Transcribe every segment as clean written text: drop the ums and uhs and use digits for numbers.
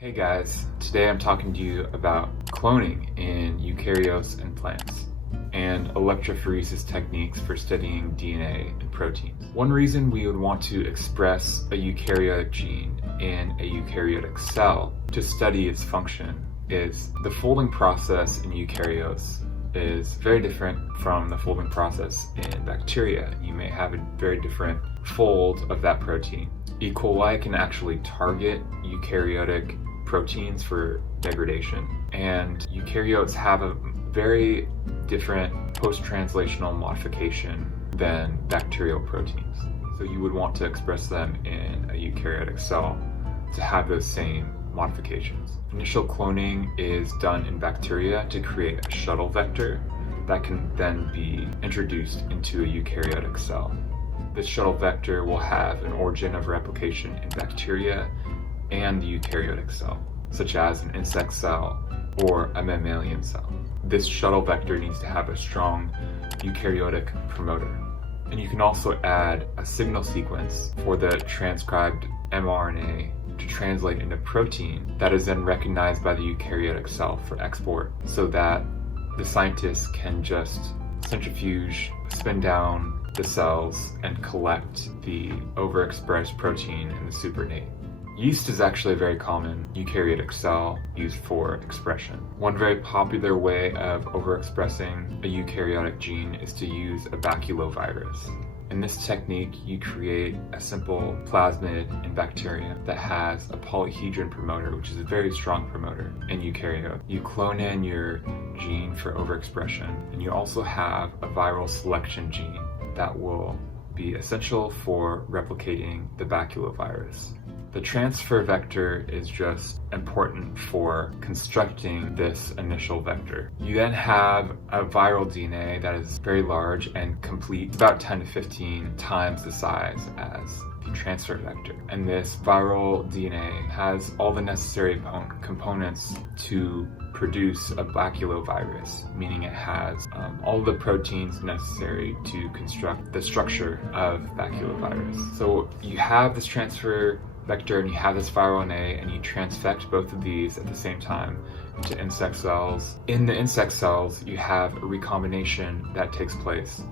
Hey guys, today I'm talking to you about cloning in eukaryotes and plants and electrophoresis techniques for studying DNA and proteins. One reason we would want to express a eukaryotic gene in a eukaryotic cell to study its function is the folding process in eukaryotes is very different from the folding process in bacteria. You may have a very different fold of that protein. E. coli can actually target eukaryotic proteins for degradation, and eukaryotes have a very different post-translational modification than bacterial proteins. So you would want to express them in a eukaryotic cell to have those same modifications. Initial cloning is done in bacteria to create a shuttle vector that can then be introduced into a eukaryotic cell. This shuttle vector will have an origin of replication in bacteria and the eukaryotic cell, such as an insect cell or a mammalian cell. This shuttle vector needs to have a strong eukaryotic promoter. And you can also add a signal sequence for the transcribed mRNA to translate into protein that is then recognized by the eukaryotic cell for export, so that the scientists can just centrifuge, spin down the cells, and collect the overexpressed protein in the supernate. Yeast is actually a very common eukaryotic cell used for expression. One very popular way of overexpressing a eukaryotic gene is to use a baculovirus. In this technique, you create a simple plasmid in bacteria that has a polyhedron promoter, which is a very strong promoter in eukaryote. You clone in your gene for overexpression, and you also have a viral selection gene that will be essential for replicating the baculovirus. The transfer vector is just important for constructing this initial vector. You then have a viral DNA that is very large and complete, about 10 to 15 times the size as the transfer vector. And this viral DNA has all the necessary components to produce a baculovirus, meaning it has all the proteins necessary to construct the structure of baculovirus. So you have this transfer vector and you have this viral RNA, and you transfect both of these at the same time into insect cells. In the insect cells, you have a recombination that takes place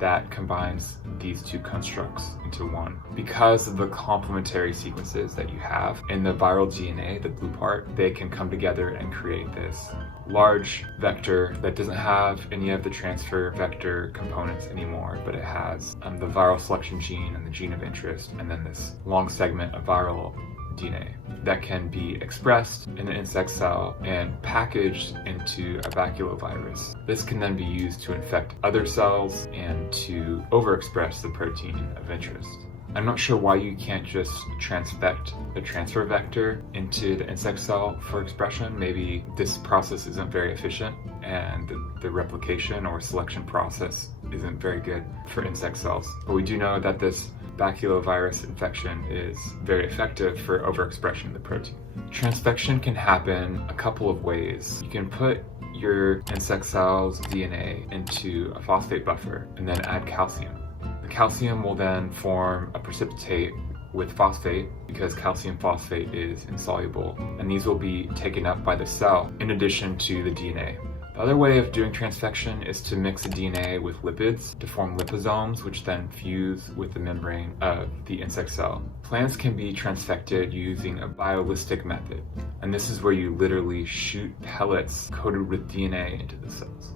that combines these two constructs into one. Because of the complementary sequences that you have in the viral DNA, the blue part, they can come together and create this large vector that doesn't have any of the transfer vector components anymore, but it has the viral selection gene and the gene of interest, and then this long segment of viral DNA that can be expressed in an insect cell and packaged into a baculovirus. This can then be used to infect other cells and to overexpress the protein of interest. I'm not sure why you can't just transfect the transfer vector into the insect cell for expression. Maybe this process isn't very efficient and the replication or selection process isn't very good for insect cells. But we do know that this baculovirus infection is very effective for overexpression of the protein. Transfection can happen a couple of ways. You can put your insect cell's DNA into a phosphate buffer and then add calcium. The calcium will then form a precipitate with phosphate because calcium phosphate is insoluble, and these will be taken up by the cell in addition to the DNA. The other way of doing transfection is to mix the DNA with lipids to form liposomes, which then fuse with the membrane of the insect cell. Plants can be transfected using a biolistic method, and this is where you literally shoot pellets coated with DNA into the cells.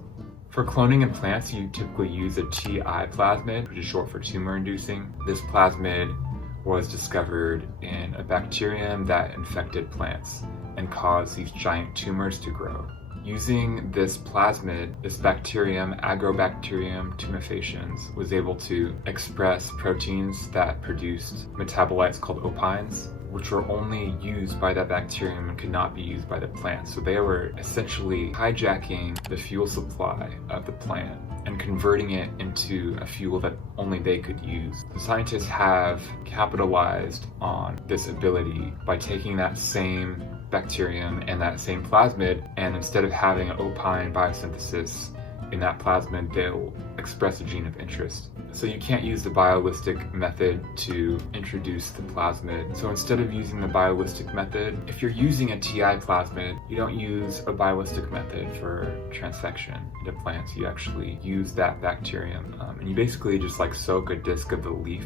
For cloning in plants, you typically use a TI plasmid, which is short for tumor-inducing. This plasmid was discovered in a bacterium that infected plants and caused these giant tumors to grow. Using this plasmid, this bacterium, Agrobacterium tumefaciens, was able to express proteins that produced metabolites called opines, which were only used by that bacterium and could not be used by the plant. So they were essentially hijacking the fuel supply of the plant and converting it into a fuel that only they could use. The scientists have capitalized on this ability by taking that same bacterium and that same plasmid, and instead of having an opine biosynthesis in that plasmid, they'll express a gene of interest. So you can't use the biolistic method to introduce the plasmid. So instead of using the biolistic method, if you're using a TI plasmid, you don't use a biolistic method for transfection into plants. You actually use that bacterium, and you basically just like soak a disc of the leaf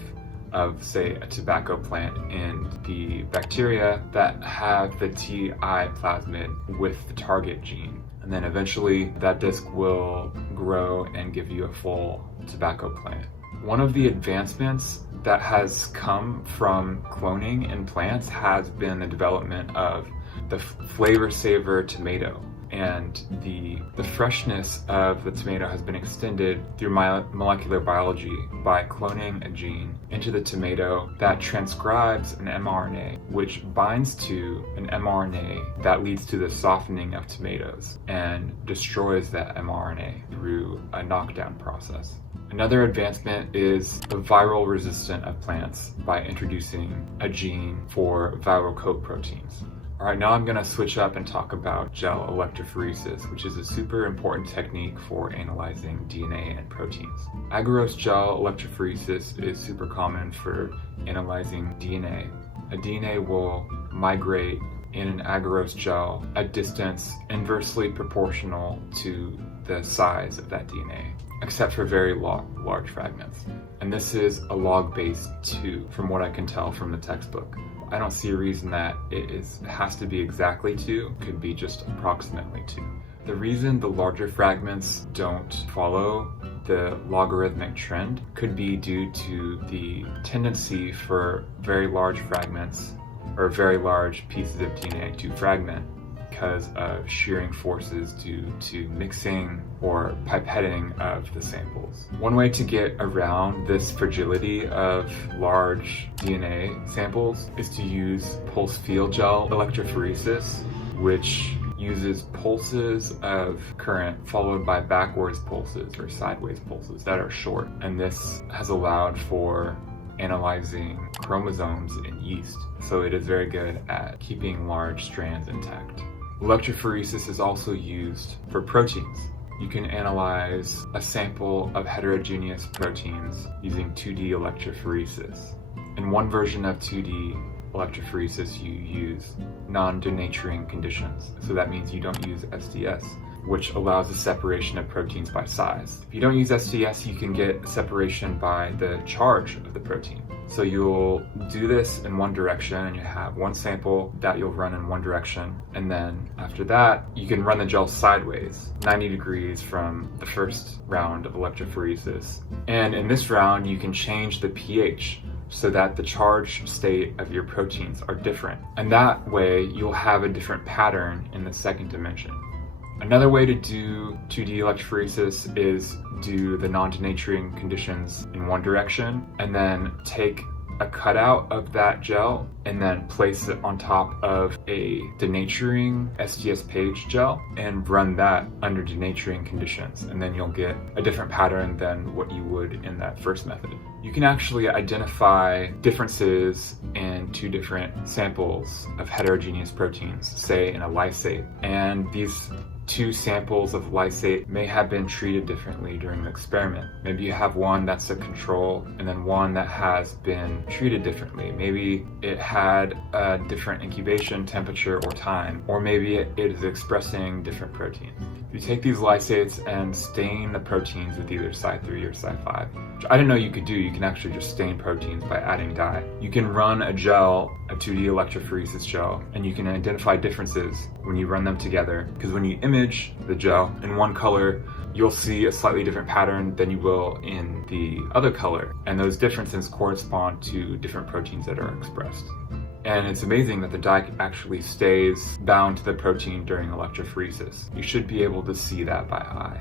of, say, a tobacco plant in the bacteria that have the TI plasmid with the target gene. And then eventually that disc will grow and give you a full tobacco plant. One of the advancements that has come from cloning in plants has been the development of the flavor saver tomato. And the freshness of the tomato has been extended through molecular biology by cloning a gene into the tomato that transcribes an mRNA, which binds to an mRNA that leads to the softening of tomatoes and destroys that mRNA through a knockdown process. Another advancement is the viral resistance of plants by introducing a gene for viral coat proteins. All right, now I'm going to switch up and talk about gel electrophoresis, which is a super important technique for analyzing DNA and proteins. Agarose gel electrophoresis is super common for analyzing DNA. A DNA will migrate in an agarose gel at distance inversely proportional to the size of that DNA, except for very large fragments. And this is a log base 2, from what I can tell from the textbook. I don't see a reason that it has to be exactly 2, could be just approximately 2. The reason the larger fragments don't follow the logarithmic trend could be due to the tendency for very large fragments or very large pieces of DNA to fragment because of shearing forces due to mixing or pipetting of the samples. One way to get around this fragility of large DNA samples is to use pulse field gel electrophoresis, which uses pulses of current followed by backwards pulses or sideways pulses that are short. And this has allowed for analyzing chromosomes in yeast, so it is very good at keeping large strands intact. Electrophoresis is also used for proteins. You can analyze a sample of heterogeneous proteins using 2D electrophoresis. In one version of 2D electrophoresis, you use non-denaturing conditions. So that means you don't use SDS, which allows the separation of proteins by size. If you don't use SDS, you can get separation by the charge of the protein. So you'll do this in one direction and you have one sample that you'll run in one direction. And then after that, you can run the gel sideways, 90 degrees from the first round of electrophoresis. And in this round, you can change the pH so that the charge state of your proteins are different. And that way, you'll have a different pattern in the second dimension. Another way to do 2D electrophoresis is do the non-denaturing conditions in one direction and then take a cutout of that gel and then place it on top of a denaturing SDS page gel and run that under denaturing conditions, and then you'll get a different pattern than what you would in that first method. You can actually identify differences in 2 different samples of heterogeneous proteins, say in a lysate, and these 2 samples of lysate may have been treated differently during the experiment. Maybe you have one that's a control and then one that has been treated differently. Maybe it had a different incubation temperature or time, or maybe it is expressing different proteins. If you take these lysates and stain the proteins with either Cy3 or Cy5, which I didn't know you could do, you can actually just stain proteins by adding dye. You can run a gel, a 2D electrophoresis gel, and you can identify differences when you run them together, because when you image the gel in one color, you'll see a slightly different pattern than you will in the other color, and those differences correspond to different proteins that are expressed. And it's amazing that the dye actually stays bound to the protein during electrophoresis. You should be able to see that by eye.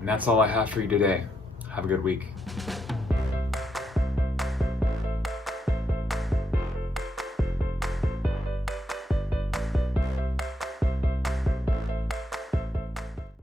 And that's all I have for you today. Have a good week.